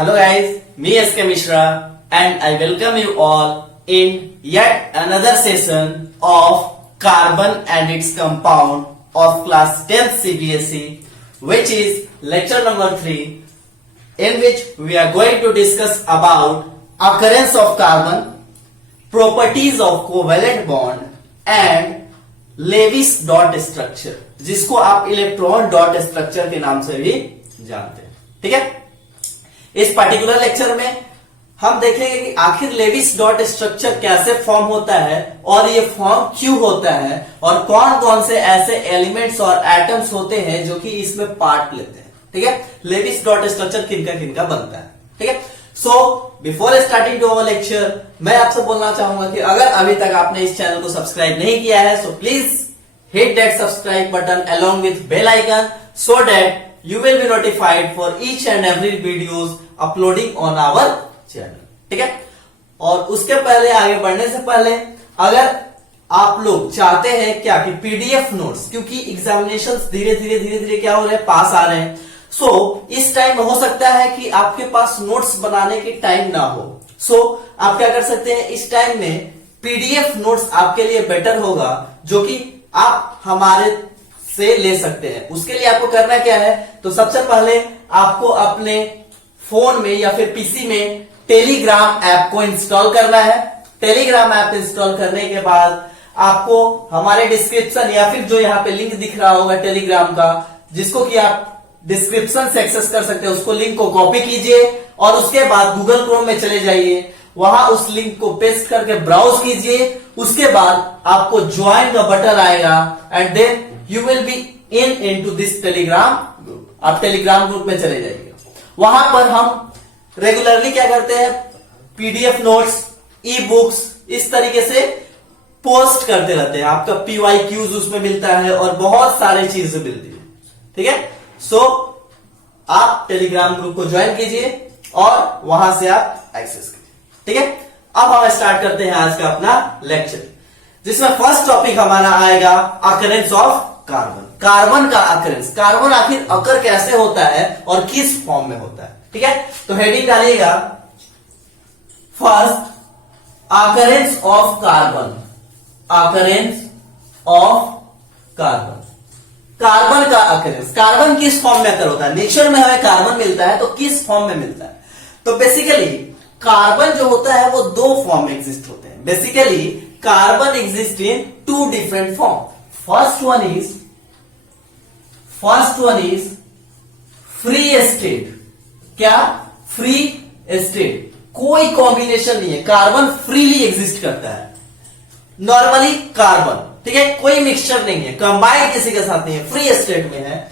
Hello guys, me SK Mishra and I welcome you all in yet another session of carbon and its compound of class 10th CBSE, which is lecture number 3, in which we are going to discuss about occurrence of carbon, properties of covalent bond and Lewis dot structure, जिसको आप electron dot structure के नाम से भी जानते हैं। ठीक है, इस पर्टिकुलर लेक्चर में हम देखेंगे कि आखिर लेविस डॉट स्ट्रक्चर कैसे फॉर्म होता है और ये फॉर्म क्यों होता है और कौन कौन से ऐसे एलिमेंट्स और एटम्स होते हैं जो कि इसमें पार्ट लेते हैं। ठीक है, लेविस डॉट स्ट्रक्चर किनका किनका बनता है। ठीक है, so before starting to our lecture मैं आपसे बोलना चाहूंगा कि अगर अभी तक आपने इस चैनल को सब्सक्राइब नहीं किया है so please hit that subscribe button along with bell icon so that you will be notified for each and every videos uploading on our channel। ठीक है, और उसके पहले आगे बढ़ने से पहले अगर आप लोग चाहते हैं क्या कि पीडीएफ नोट्स, क्योंकि एग्जामिनेशंस धीरे धीरे क्या हो रहे हैं, पास आ रहे हैं, सो इस टाइम हो सकता है कि आपके पास नोट्स बनाने की टाइम ना हो। सो आप क्या कर सकते हैं, इस टाइम में पीडीएफ नोट्स आपके लिए बेटर होगा, जो कि आप हमारे से ले सकते हैं। उसके लिए आपको करना क्या है, तो सबसे पहले आपको अपने फोन में या फिर पीसी में टेलीग्राम ऐप को इंस्टॉल करना है। टेलीग्राम ऐप इंस्टॉल करने के बाद आपको हमारे डिस्क्रिप्शन या फिर जो यहाँ पे लिंक दिख रहा होगा टेलीग्राम का, जिसको कि आप डिस्क्रिप्शन से एक्सेस कर सकते हैं, उसको लिंक को कॉपी कीजिए और उसके बाद गूगल क्रोम में चले जाइए, वहां उस लिंक को पेस्ट करके ब्राउज कीजिए। उसके बाद आपको ज्वाइन का बटन आएगा and then you will be into this Telegram group. आप टेलीग्राम ग्रुप में चले जाइए, वहां पर हम रेगुलरली क्या करते हैं, पीडीएफ नोट्स, ई बुक्स इस तरीके से पोस्ट करते रहते हैं। आपका PYQs उसमें मिलता है और बहुत सारी चीजें मिलती है। ठीक है, सो आप टेलीग्राम ग्रुप को ज्वाइन कीजिए और वहां से आप एक्सेस कीजिए। ठीक है, अब हम स्टार्ट करते हैं आज का अपना लेक्चर, जिसमें फर्स्ट टॉपिक हमारा आएगा अकरेंस ऑफ कार्बन। कार्बन का अकरेंस, कार्बन आखिर अकर कैसे होता है और किस फॉर्म में होता है। ठीक है, तो हेडिंग डालिएगा first occurrence of carbon. Occurrence of carbon, carbon का अकरेंस, कार्बन किस फॉर्म में अकर होता है। नेचर में हमें कार्बन मिलता है तो किस फॉर्म में मिलता है, तो बेसिकली कार्बन जो होता है वो दो फॉर्म में एग्जिस्ट होते हैं। Basically carbon exist in two different form. First one is free state. क्या, फ्री स्टेट, कोई कॉम्बिनेशन नहीं है, कार्बन फ्रीली एग्जिस्ट करता है नॉर्मली कार्बन। ठीक है, कोई मिक्सचर नहीं है, कंबाइंड किसी के साथ नहीं है, फ्री स्टेट में है।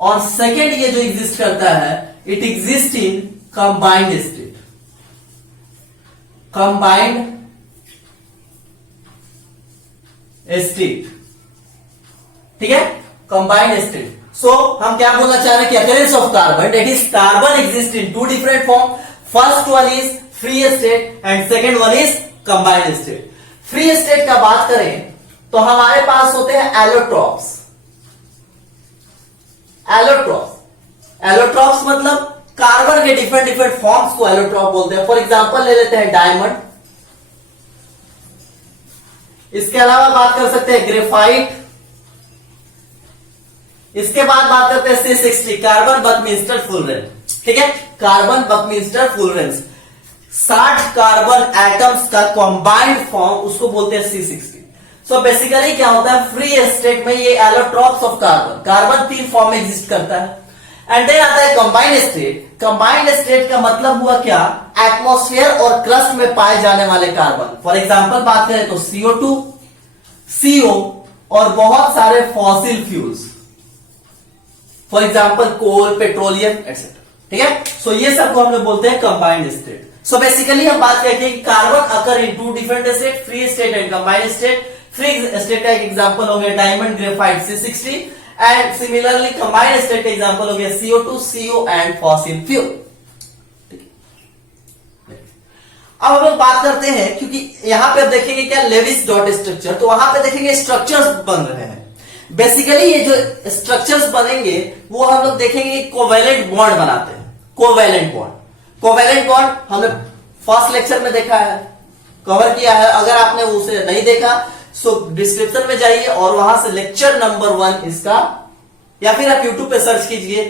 और सेकेंड ये जो एग्जिस्ट करता है, it exist in combined state. Combined state, ठीक है, कंबाइंड स्टेट। सो हम क्या बोलना चाह रहे हैं कि occurrence of carbon, that is carbon exist in two different form. First one is free state and second one is combined state. Free state का बात करें तो हमारे पास होते हैं एलोट्रॉप्स। एलोट्रॉप्स मतलब कार्बन के डिफरेंट फॉर्म्स को एलोट्रॉप बोलते हैं। फॉर एग्जांपल ले लेते हैं डायमंड, इसके अलावा बात कर सकते हैं ग्रेफाइट, इसके बाद बात करते हैं C60 कार्बन बकमिंस्टर फुलरेंस। ठीक है, कार्बन बकमिंस्टर फुलरेंस 60 कार्बन एटम्स का कंबाइंड फॉर्म, उसको बोलते हैं C60। सो बेसिकली क्या होता है, फ्री स्टेट में ये एलोट्रॉप्स ऑफ कार्बन, कार्बन तीन फॉर्म में एग्जिस्ट करता है। एंड देन आता है कंबाइंड स्टेट। कंबाइंड स्टेट का मतलब हुआ क्या, एटमॉस्फेयर और क्रस्ट में पाए जाने वाले कार्बन। फॉर एग्जांपल बात करें तो CO2, CO और बहुत सारे fossil fuels, for example coal, petroleum etcetera. ठीक है, सो ये सबको हम लोग बोलते हैं कंबाइंड स्टेट। सो बेसिकली हम बात करते हैं कि carbon occur in two different state, free state and combined state. Free state का एक एग्जांपल हो गया diamond, graphite, C60 and similarly combined state का एग्जांपल हो गया CO2, CO and fossil fuel. अब हम लोग बात करते हैं, क्योंकि यहां पे आप देखेंगे क्या, लेविस डॉट स्ट्रक्चर, तो वहां पे देखेंगे स्ट्रक्चर्स बन रहे हैं। बेसिकली ये जो स्ट्रक्चर्स बनेंगे वो हम लोग देखेंगे कोवेलेंट बॉन्ड बनाते हैं। कोवेलेंट बॉन्ड, कोवेलेंट बॉन्ड हमने फर्स्ट लेक्चर में देखा है, कवर किया है। अगर आपने उसे नहीं देखा सो डिस्क्रिप्शन में जाइए और वहां से लेक्चर नंबर 1 इसका, या फिर आप यूट्यूब पे सर्च कीजिए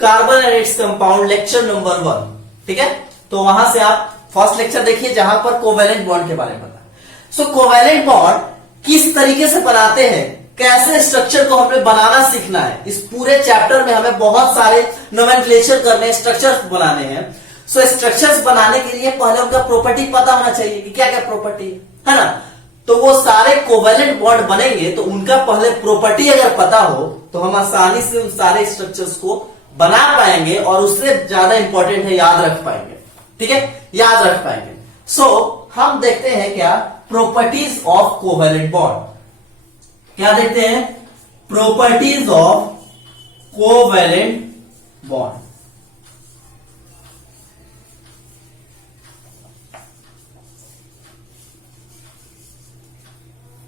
carbon and its compound lecture number 1, ठीक है। तो वहां से आप फर्स्ट लेक्चर देखिए जहां पर कोवेलेंट बॉन्ड के बारे में पता। सो कोवेलेंट बॉन्ड किस तरीके से बनाते हैं, कैसे स्ट्रक्चर को हमें बनाना सीखना है। इस पूरे चैप्टर में हमें बहुत सारे नोमेनक्लेचर करने, स्ट्रक्चर्स बनाने हैं। सो स्ट्रक्चर्स बनाने के लिए पहले उनका प्रॉपर्टी पता होना चाहिए कि क्या क्या प्रॉपर्टी है ना। तो वो सारे कोवेलेंट बॉन्ड बनेंगे तो उनका पहले प्रॉपर्टी अगर पता हो तो हम आसानी से उन सारे स्ट्रक्चर्स को बना पाएंगे और उससे ज्यादा इंपॉर्टेंट है याद रख पाएंगे, ठीक है, याद रख पाएंगे। सो हम देखते हैं क्या प्रॉपर्टीज ऑफ कोवेलेंट बॉन्ड, क्या देखते हैं properties of covalent bond.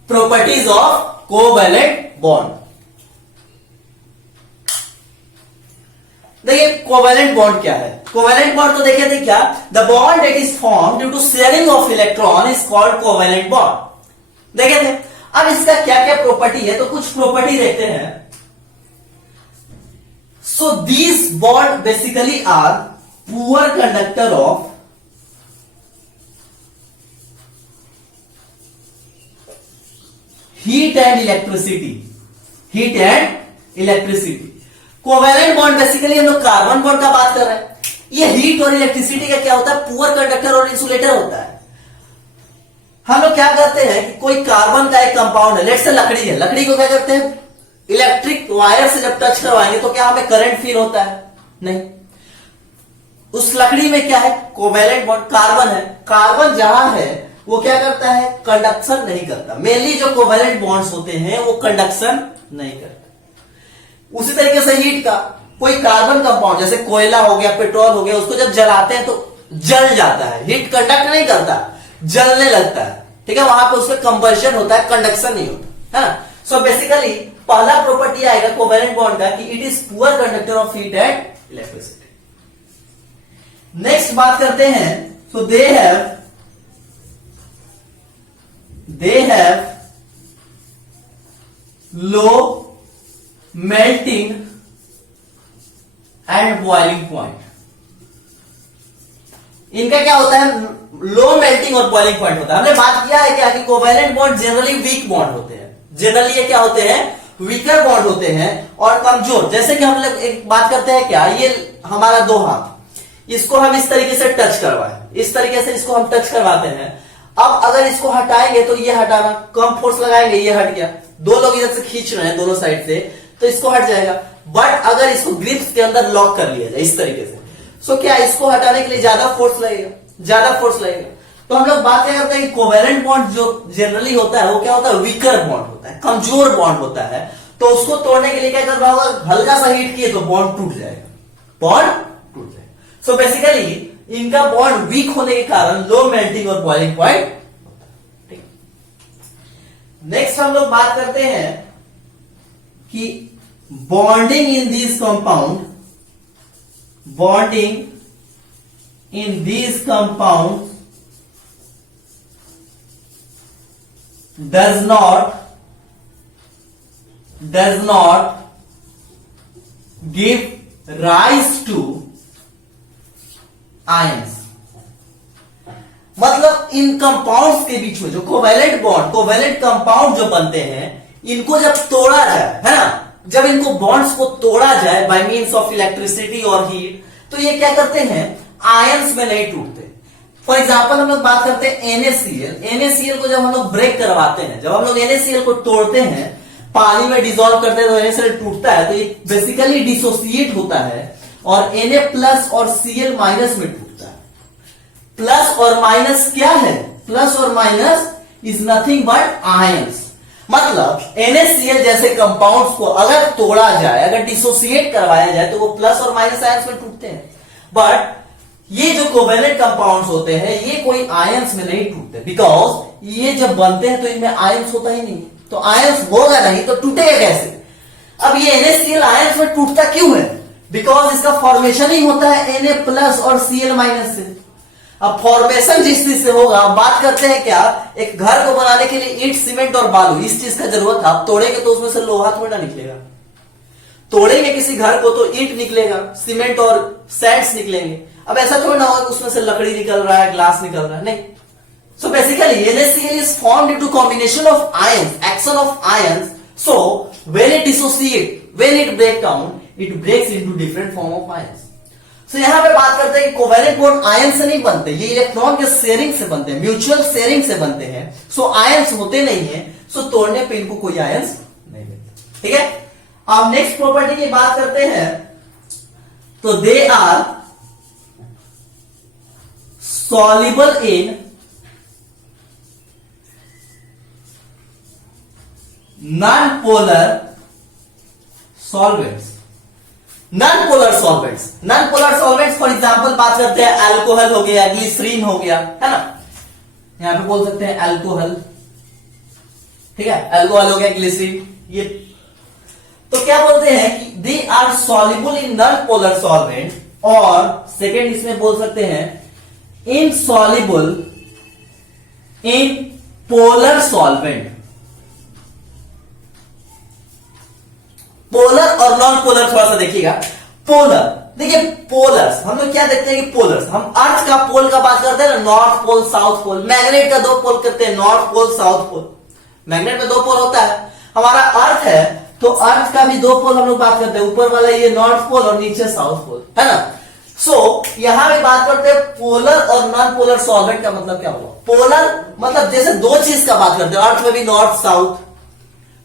Properties of covalent bond. देखिए कोवेलेंट बॉन्ड क्या है। कोवेलेंट बॉन्ड तो देखिए थे क्या, the bond that is form due to sharing of electron is called covalent bond. देखे थे। अब इसका क्या क्या प्रॉपर्टी है, तो कुछ प्रॉपर्टी देखते हैं। So these bond basically are poor conductor of heat and electricity, heat and electricity. Covalent bond basically हम लोग कार्बन बॉन्ड का बात कर रहे हैं। ये हीट और इलेक्ट्रिसिटी का क्या होता है, पुअर कंडक्टर और इंसुलेटर होता है। हम लोग क्या करते हैं कि कोई कार्बन का एक कंपाउंड है, लेट्स से लकड़ी है, लकड़ी को क्या करते हैं इलेक्ट्रिक वायर से जब टच करवाएंगे तो क्या हमें करंट फील होता है, नहीं। उस लकड़ी में क्या है कोवेलेंट बॉन्ड, कार्बन है। कार्बन जहां है वो क्या करता है कंडक्शन नहीं करता। मेनली जो कोवेलेंट बॉन्ड्स होते हैं वो कंडक्शन नहीं करते। उसी तरीके से हीट का कोई कार्बन कंपाउंड जैसे कोयला हो गया, पेट्रोल हो गया, उसको जब जलाते हैं तो जल जाता है, हीट कंडक्ट नहीं करता, जलने लगता है, ठीक है। वहां पे उसमें कंबशन होता है, कंडक्शन नहीं होता, है ना। सो बेसिकली पहला प्रॉपर्टी आएगा कोवेलेंट बॉन्ड का कि it is poor conductor of heat and electricity. Next बात करते हैं, so they have low melting and boiling point. इनका क्या होता है लो मेल्टिंग और बॉइलिंग पॉइंट होता है। हमने बात किया है क्या कि covalent bond generally weak bond होते हैं, जनरली ये क्या होते हैं वीकर बॉन्ड होते हैं और कमजोर। जैसे कि हम लोग एक बात करते हैं क्या, ये हमारा दो हाथ, इसको हम इस तरीके से टच करवाएं, इस तरीके से इसको हम टच करवाते हैं। अब अगर इसको हटाएंगे तो ये हटाना, कम फोर्स लगाएंगे ये हट गया, दो लोग इधर से खींच रहे हैं दोनों साइड से तो इसको हट जाएगा। बट अगर इसको ग्रिप्स के अंदर लॉक कर लिया जाए इस तरीके से, सो क्या इसको हटाने के लिए ज्यादा फोर्स लगेगा, ज्यादा फोर्स लगेगा। तो हम लोग बात क्या करते हैं कि कोवेलेंट बॉन्ड जो जनरली होता है वो क्या होता है वीकर बॉन्ड होता है, कमजोर बॉन्ड होता है। तो उसको तोड़ने के लिए क्या करना होगा, हल्का सा हीट किए तो बॉन्ड टूट जाएगा, बॉन्ड टूट जाएगा। सो बेसिकली इनका बॉन्ड वीक होने के कारण लो मेल्टिंग और बॉइलिंग पॉइंट। नेक्स्ट हम लोग बात करते हैं कि bonding in this compound, bonding in this compound does not give rise to ions। मतलब इन कंपाउंड्स के बीच में जो कोवेलेंट बॉन्ड, कोवेलेंट कंपाउंड जो बनते हैं, इनको जब तोड़ा जाए, है ना, जब इनको बॉन्ड्स को तोड़ा जाए बाय मींस ऑफ इलेक्ट्रिसिटी और हीट, तो ये क्या करते हैं आयंस में नहीं टूटते। फॉर एग्जाम्पल हम लोग बात करते हैं NaCl। NaCl को जब हम लोग ब्रेक करवाते हैं, जब हम लोग NaCl को तोड़ते हैं, पानी में डिसॉल्व करते हैं तो NaCl टूटता है, तो ये बेसिकली डिसोसिएट होता है और Na प्लस और Cl माइनस में टूटता है। प्लस और माइनस क्या है, प्लस और minus is nothing but ions. मतलब NaCl जैसे कंपाउंड्स को अगर तोड़ा जाए, अगर डिसोसिएट करवाया जाए तो वो प्लस और माइनस आयंस में टूटते हैं। बट ये जो कोवेलेंट कंपाउंड्स होते हैं ये कोई आयंस में नहीं टूटते, बिकॉज ये जब बनते हैं तो इनमें आयंस होता ही नहीं, तो आयंस होगा नहीं तो टूटेगा कैसे। अब ये NaCl आयंस में टूटता क्यों है, बिकॉज इसका फॉर्मेशन ही होता है Na प्लस और Cl माइनस से। अब फॉर्मेशन जिस चीज से होगा, अब बात करते हैं क्या, एक घर को बनाने के लिए ईंट, सीमेंट और बालू इस चीज का जरूरत है। आप तोड़ेंगे तो उसमें से लोहा थोड़ा ना निकलेगा। तोड़ेंगे किसी घर को तो ईंट निकलेगा, सीमेंट और सैंड्स निकलेंगे। अब ऐसा थोड़ा ना होगा कि उसमें से लकड़ी निकल रहा है, ग्लास निकल रहा है, नहीं। So basically NaCl is formed due to combination of ions, action of ions. So when it dissociate, when it break down, it breaks into different form of ions. So यहाँ पे बात करते हैं कि कोवेलेंट बॉन्ड आयन से नहीं बनते, ये इलेक्ट्रॉन के शेयरिंग से बनते हैं, म्यूचुअल शेयरिंग से बनते हैं। सो आयंस होते नहीं है, सो तोड़ने पे इनको कोई आयंस नहीं मिलते। ठीक है, अब नेक्स्ट प्रॉपर्टी की बात करते हैं, तो they are soluble in non-polar solvents। non-polar solvents for example बात करते हैं, अल्कोहल हो गया, ग्लिसरीन हो गया, है ना। यहां पे बोल सकते हैं अल्कोहल, ठीक है, अल्कोहल हो गया, ग्लिसरीन, ये तो क्या बोलते हैं कि they are soluble in non-polar solvent, और सेकेंड इसमें बोल सकते हैं insoluble in polar solvent। Polar और नॉन पोलर थोड़ा सा देखिएगा। पोलर, देखिए पोलर्स हम लोग क्या देखते हैं कि पोलर्स, हम अर्थ का पोल का बात करते हैं ना, north pole south pole. Magnet का दो पोल करते हैं, north pole south pole. Magnet में दो पोल होता है। हमारा अर्थ है तो अर्थ का भी दो पोल हम लोग बात करते हैं, ऊपर वाला ये नॉर्थ पोल और नीचे साउथ पोल, है ना। सो यहां भी बात करते हैं पोलर और नॉन पोलर सॉल्वेंट का मतलब क्या हुआ। पोलर मतलब जैसे दो चीज का बात करते हैं, अर्थ में भी नॉर्थ साउथ,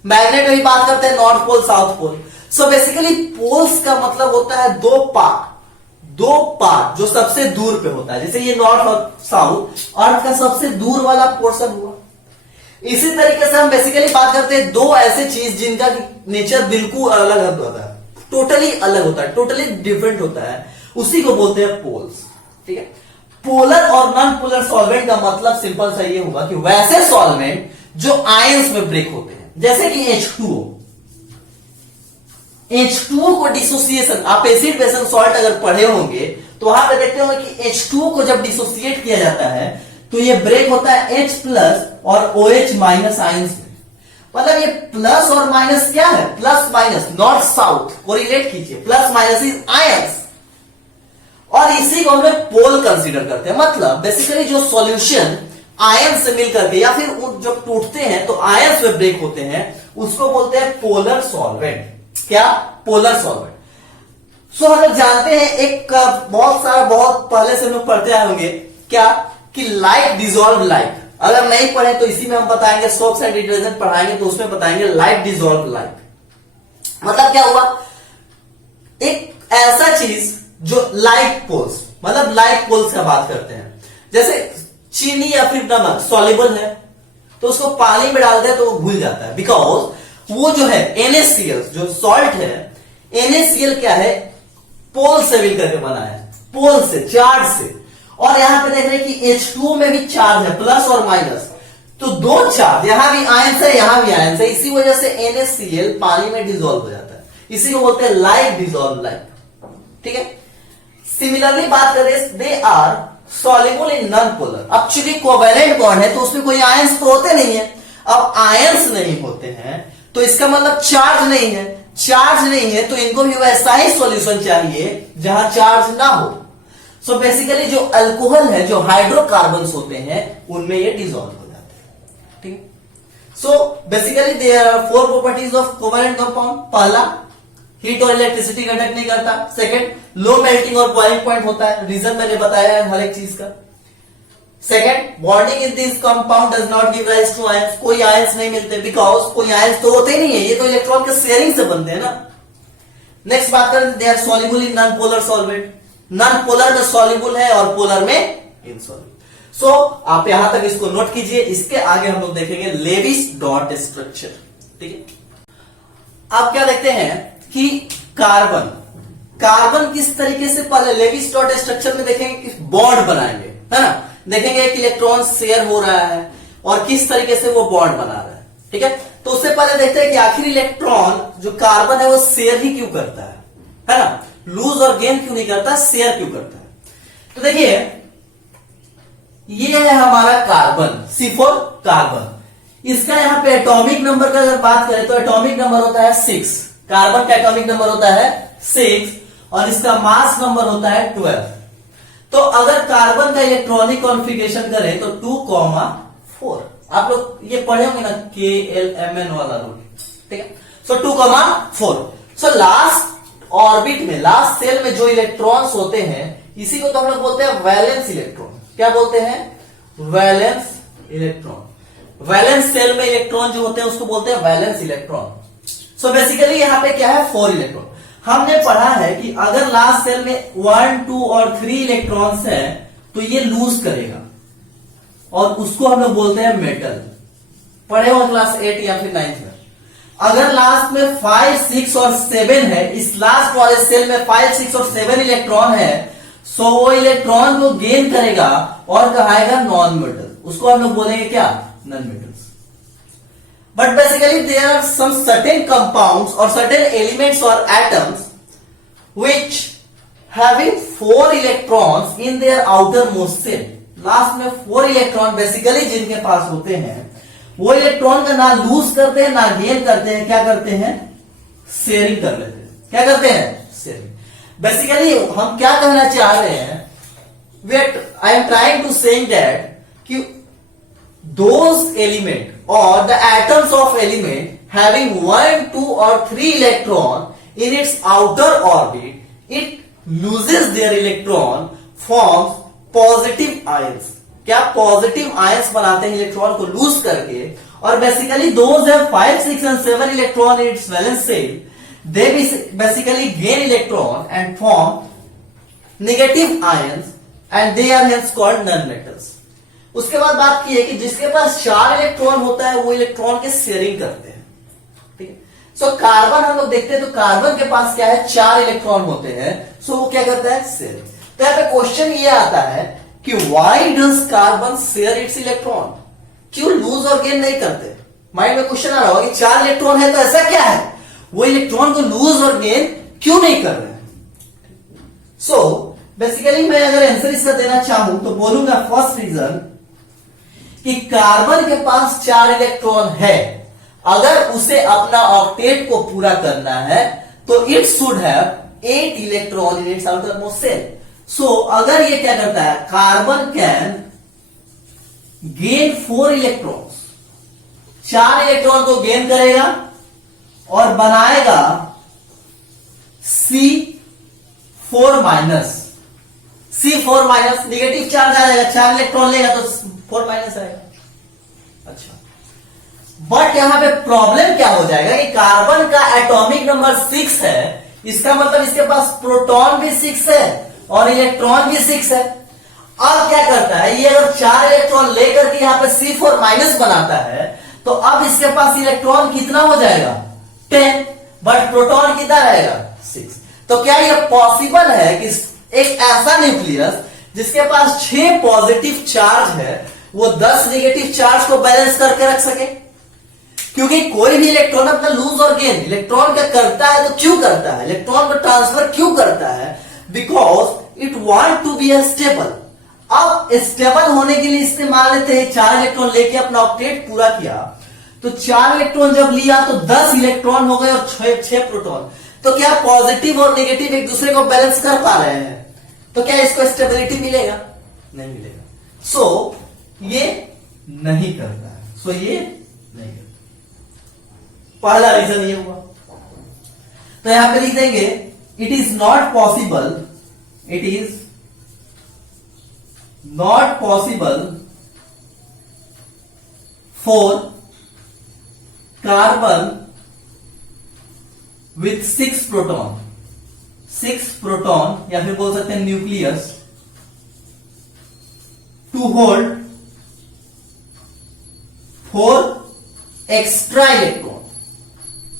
मैग्नेट में भी बात करते हैं north pole south pole. So basically poles का मतलब होता है दो पार्ट जो सबसे दूर पे होता है, जैसे ये नॉर्थ और साउथ अर्थ का सबसे दूर वाला पोर्शन हुआ। इसी तरीके से हम बेसिकली बात करते हैं दो ऐसे चीज जिनका नेचर बिल्कुल अलग होता है, टोटली अलग होता है, टोटली डिफरेंट होता है, उसी को बोलते हैं पोल्स। ठीक है, पोलर और नॉन पोलर सॉल्वेंट का मतलब सिंपल सा ये होगा कि वैसे सॉल्वेंट जो आयंस में ब्रेक होते हैं, जैसे कि H2O को डिसोसिएशन, आप एसिड बेसन सॉल्ट अगर पढ़े होंगे तो वहां पे देखते होंगे कि H2O को जब डिसोसिएट किया जाता है तो ये ब्रेक होता है H प्लस और OH माइनस आयंस में। मतलब ये प्लस और माइनस क्या है, प्लस माइनस, नॉर्थ साउथ को रिलेट कीजिए, प्लस माइनस इज आयंस, और इसी को हमें पोल कंसीडर करते हैं। मतलब बेसिकली जो सॉल्यूशन आयन से मिलकर के या फिर जब टूटते हैं तो आयंस में ब्रेक होते हैं, उसको बोलते हैं पोलर सॉल्वेंट। क्या, पोलर सॉल्वेंट। सो हम लोग जानते हैं एक बहुत पहले से हम लोग पढ़ते आए होंगे क्या, कि लाइट डिजोल्व लाइट। अगर नहीं पढ़े तो इसी में हम बताएंगे, सोप्स एंड डिटर्जेंट पढ़ाएंगे तो उसमें बताएंगे लाइट डिजोल्व लाइट। मतलब क्या हुआ, एक ऐसा चीज जो लाइट पोल्स, मतलब लाइट पोल्स का बात करते हैं, जैसे चीनी या फिर नमक सॉल्युबल है तो उसको पानी में डालते हैं तो वो घुल जाता है, बिकॉज वो जो है NaCl जो सॉल्ट है, NaCl क्या है, पोल से मिलकर के बना है, पोल से, चार्ज से। और यहां पे देख रहे हैं कि H2O में भी चार्ज है, प्लस और माइनस, तो दो चार्ज, यहां भी आयंस है यहां भी आयंस है, इसी वजह से NaCl पानी में डिजोल्व हो जाता है, इसी को बोलते हैं लाइट डिजोल्व लाइट। ठीक है, सिमिलरली बात करें, they are soluble in non-polar। Actually covalent bond है तो उसमें कोई आयंस तो होते नहीं है। अब आयंस नहीं होते हैं तो इसका मतलब चार्ज नहीं है, चार्ज नहीं है तो इनको भी वैसा ही सॉल्यूशन चाहिए जहां चार्ज ना हो। सो बेसिकली जो अल्कोहल है, जो हाइड्रोकार्बन्स होते हैं, उनमें ये डिजोल्व हो जाते हैं। ठीक है, so basically there are 4 properties of covalent compound. पहला, हीट और इलेक्ट्रिसिटी कंडक्ट नहीं करता। सेकंड, लो मेल्टिंग और बॉइलिंग पॉइंट होता है, रीजन मैंने बताया है हर एक चीज का। Second, bonding in this compound does not give rise to ions, कोई आयंस नहीं मिलते, बिकॉज कोई आयंस तो होते ही नहीं है, ये तो इलेक्ट्रॉन के शेयरिंग से बनते हैं ना। नेक्स्ट बात करें, they are soluble in non polar solvent. Non polar में सॉल्युबल है और पोलर में इनसॉल्युबल। सो आप यहां तक इसको नोट कीजिए, इसके आगे हम लोग देखेंगे लेविस डॉट स्ट्रक्चर। ठीक है, आप क्या देखते हैं कि कार्बन किस तरीके से, पहले लेविस डॉट स्ट्रक्चर में देखेंगे कि बॉन्ड बनाएंगे, है ना, देखेंगे एक इलेक्ट्रॉन शेयर हो रहा है और किस तरीके से वो बॉन्ड बना रहा है। ठीक है, तो उससे पहले देखते हैं कि आखिर इलेक्ट्रॉन जो कार्बन है वो शेयर ही क्यों करता है ना। लूज और गेन क्यों नहीं करता, शेयर क्यों करता है? तो देखिए ये है हमारा कार्बन, C4 कार्बन। इसका यहां पे एटॉमिक नंबर का अगर बात करें तो एटॉमिक नंबर होता है 6, कार्बन का एटॉमिक नंबर होता है 6 और इसका मास नंबर होता है 12। तो अगर कार्बन का इलेक्ट्रॉनिक कॉन्फ़िगरेशन करें तो 2,4, आप लोग ये पढ़े होंगे ना KLMN वाला रूल, ठीक है। सो 2,4। सो लास्ट ऑर्बिट में, लास्ट सेल में जो इलेक्ट्रॉन्स होते हैं इसी को तो हम लोग बोलते हैं वैलेंस इलेक्ट्रॉन। क्या बोलते हैं? Valence electron. वैलेंस सेल में इलेक्ट्रॉन जो होते हैं उसको बोलते हैं वैलेंस इलेक्ट्रॉन। सो बेसिकली यहां पे क्या है, 4 इलेक्ट्रॉन। हमने पढ़ा है कि अगर लास्ट सेल में 1, 2 और 3 इलेक्ट्रॉन्स है तो ये लूज करेगा और उसको हम लोग बोलते हैं मेटल। पढ़े हो क्लास 8 या फिर 9th में। अगर लास्ट में 5, 6 और 7 है, इस लास्ट वाले सेल में 5, 6 और 7 इलेक्ट्रॉन है, सो वो इलेक्ट्रॉन को गेन करेगा और कहाएगा नॉन मेटल, उसको हम लोग बोलेंगे क्या, non metals. But basically there are some certain compounds और सर्टेन एलिमेंट्स और atoms which having 4 electrons in their outer most shell. Last में 4 इलेक्ट्रॉन बेसिकली जिनके पास होते हैं वो इलेक्ट्रॉन का ना लूज करते हैं ना गेन करते हैं, क्या करते हैं, शेयरिंग कर लेते हैं। क्या करते हैं, शेयरिंग। बेसिकली हम क्या कहना चाह रहे हैं, wait I am trying to saying that कि दोज एलिमेंट और the atoms of element having 1, 2 और 3 electron in its outer orbit, it loses their electron, forms positive ions. क्या पॉजिटिव आयंस बनाते हैं इलेक्ट्रॉन को लूज करके, और बेसिकली दोज हैव 5, 6 एंड 7 electron in its valence shell, they basically gain electron and form negative ions and they are hence called non-metals। उसके बाद बात की है कि जिसके पास 4 इलेक्ट्रॉन होता है वो इलेक्ट्रॉन के शेयरिंग करते हैं, ठीक है। सो कार्बन हम लोग देखते हैं तो कार्बन के पास क्या है, 4 इलेक्ट्रॉन होते हैं, सो वो क्या करता है, शेयरिंग। तो यहां पे क्वेश्चन ये आता है कि why does carbon share its electron, क्यों लूज और गेन नहीं करते। माइंड में क्वेश्चन आ रहा होगा कि 4 इलेक्ट्रॉन है तो ऐसा क्या है, वो इलेक्ट्रॉन को लूज और गेन क्यों नहीं कर रहे हैं। सो बेसिकली मैं अगर आंसर इसका देना चाहूं तो बोलूंगा फर्स्ट रीजन कि कार्बन के पास 4 इलेक्ट्रॉन है, अगर उसे अपना ऑक्टेट को पूरा करना है तो it should have 8 electron in its outer most shell. So अगर ये क्या करता है, carbon can gain 4 electrons, 4 electron को गेन करेगा और बनाएगा C4 minus. C4 minus negative charge आ जाएगा, 4 इलेक्ट्रॉन लेगा तो 4 माइनस आएगा। अच्छा, बट यहां पे प्रॉब्लम क्या हो जाएगा कि कार्बन का एटॉमिक नंबर 6 है, इसका मतलब इसके पास प्रोटॉन भी 6 है और इलेक्ट्रॉन भी 6 है। अब क्या करता है, ये अगर 4 इलेक्ट्रॉन लेकर के यहां पे C4 माइनस बनाता है तो अब इसके पास इलेक्ट्रॉन कितना हो जाएगा, 10, बट प्रोटॉन कितना रहेगा, 6। तो क्या यह पॉसिबल है कि एक ऐसा न्यूक्लियस जिसके पास 6 पॉजिटिव चार्ज है वो 10 नेगेटिव चार्ज को बैलेंस करके रख सके? क्योंकि कोई भी इलेक्ट्रॉन अपना लूज और गेन इलेक्ट्रॉन का करता है तो क्यों करता है, इलेक्ट्रॉन को ट्रांसफर क्यों करता है, because it want to be stable. अब स्टेबल होने के लिए इससे मान लेते हैं 4 इलेक्ट्रॉन लेके अपना ऑक्टेट पूरा किया, तो 4 इलेक्ट्रॉन जब लिया तो 10 इलेक्ट्रॉन हो गए और 6 प्रोटॉन। तो क्या पॉजिटिव और नेगेटिव एक दूसरे को बैलेंस कर पा रहे हैं? तो क्या इसको स्टेबिलिटी मिलेगा? नहीं मिलेगा। सो ये नहीं करता है, सो ये नहीं करता। पहला रीजन ये हुआ। तो यहां पे लिख देंगे it is not possible, it is not possible for carbon with 6 proton, 6 proton या फिर बोल सकते हैं nucleus, to hold 4 extra electron.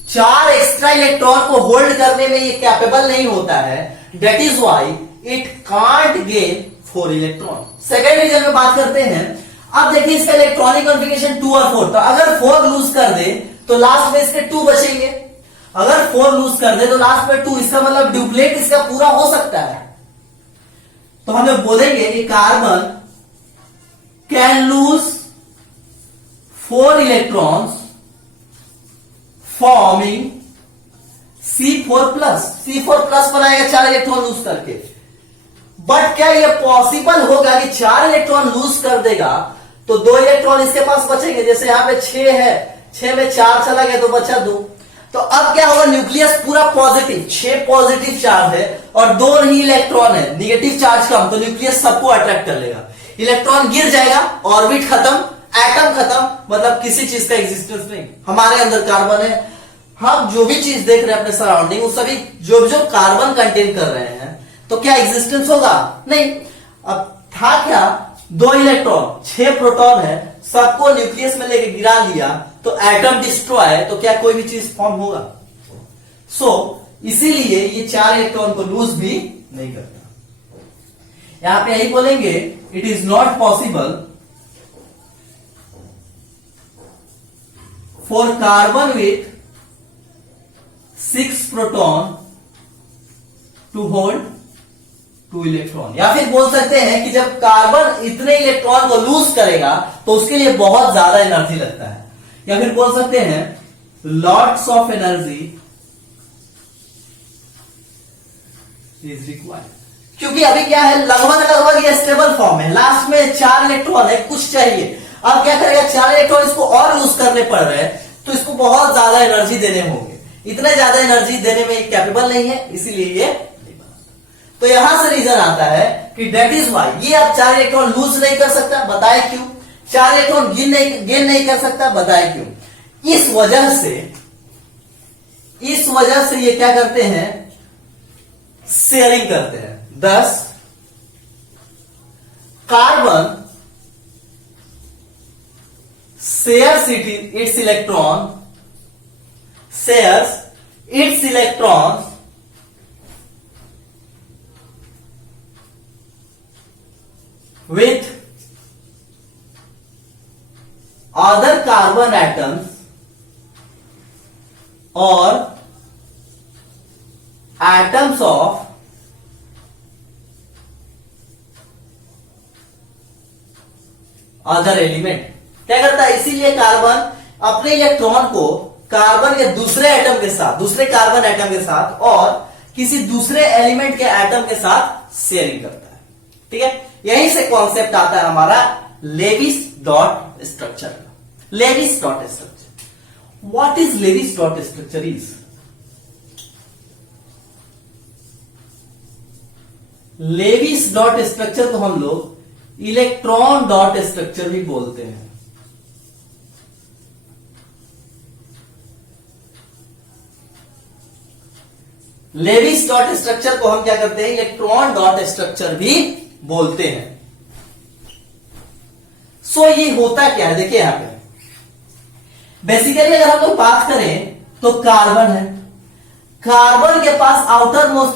4 extra electron को होल्ड करने में ये कैपेबल नहीं होता है, that is why it can't gain 4 electron. Second reason में बात करते हैं। अब देखिए इसका इलेक्ट्रॉनिक कॉन्फ़िगरेशन 2 और 4, तो अगर 4 लूज कर दे तो लास्ट में इसके 2 बचेंगे। अगर 4 लूज कर दे तो लास्ट में 2, इसका मतलब ड्यूप्लेट इसका पूरा हो सकता है। तो हम लोग बोलेंगे कि carbon can lose 4 electrons forming C4+। C4+ बनाएगा 4 इलेक्ट्रॉन लूज करके। बट क्या यह पॉसिबल होगा कि 4 इलेक्ट्रॉन लूज कर देगा तो 2 इलेक्ट्रॉन इसके पास बचेंगे? जैसे यहां पे 6 है, 6 में 4 चला गया तो बचा 2। तो अब क्या होगा, न्यूक्लियस पूरा पॉजिटिव, 6 पॉजिटिव चार्ज है और 2 ही इलेक्ट्रॉन है, निगेटिव चार्ज कम, तो न्यूक्लियस सबको अट्रैक्ट कर लेगा। इलेक्ट्रॉन गिर जाएगा, ऑर्बिट खत्म, एटम खत्म, मतलब किसी चीज का एग्जिस्टेंस नहीं। हमारे अंदर कार्बन है, हम जो भी चीज देख रहे हैं अपने सराउंडिंग, वो सभी जो जो कार्बन कंटेन कर रहे हैं, तो क्या एग्जिस्टेंस होगा? नहीं। अब था क्या, 2 इलेक्ट्रॉन, 6 प्रोटॉन है, सबको न्यूक्लियस में लेके गिरा लिया तो एटम डिस्ट्रॉय, तो क्या कोई भी चीज फॉर्म होगा? इसीलिए ये 4 इलेक्ट्रॉन को लूज भी नहीं करता। यहां पे यही बोलेंगे, it is not possible for carbon with 6 proton to hold 2 electron. या फिर बोल सकते हैं कि जब कार्बन इतने इलेक्ट्रॉन को लूज करेगा तो उसके लिए बहुत ज्यादा एनर्जी लगता है। या फिर बोल सकते हैं lots of energy is required. क्योंकि अभी क्या है, लगभग ये स्टेबल फॉर्म है, लास्ट में 4 इलेक्ट्रॉन है, कुछ चाहिए। अब क्या करेगा, 4 इलेक्ट्रॉन इसको और लूज करने पड़ रहे हैं, तो इसको बहुत ज्यादा एनर्जी देने होंगे। इतने ज्यादा एनर्जी देने में कैपेबल नहीं है, इसीलिए ये नहीं बनाता। तो यहां से रीजन आता है कि दैट इज वाई ये अब 4 इलेक्ट्रॉन लूज नहीं कर सकता, बताए क्यों? 4 इलेक्ट्रॉन गेन नहीं कर सकता, बताए क्यों? इस वजह से ये क्या करते हैं, शेयरिंग करते हैं। thus carbon shares its electrons with other carbon atoms or atoms of other element. क्या करता है, इसीलिए कार्बन अपने इलेक्ट्रॉन को कार्बन के दूसरे एटम के साथ, दूसरे कार्बन एटम के साथ और किसी दूसरे एलिमेंट के एटम के साथ शेयरिंग करता है। ठीक है, यहीं से कॉन्सेप्ट आता है हमारा Lewis dot structure. Lewis dot structure, what is Lewis dot structure? Is Lewis dot structure को हम लोग इलेक्ट्रॉन डॉट स्ट्रक्चर भी बोलते हैं। लेविस डॉट स्ट्रक्चर को हम क्या करते हैं, इलेक्ट्रॉन डॉट स्ट्रक्चर भी बोलते हैं। ये होता क्या है, देखिए यहां पे बेसिकली अगर हम लोग बात करें तो कार्बन है, कार्बन के पास आउटर मोस्ट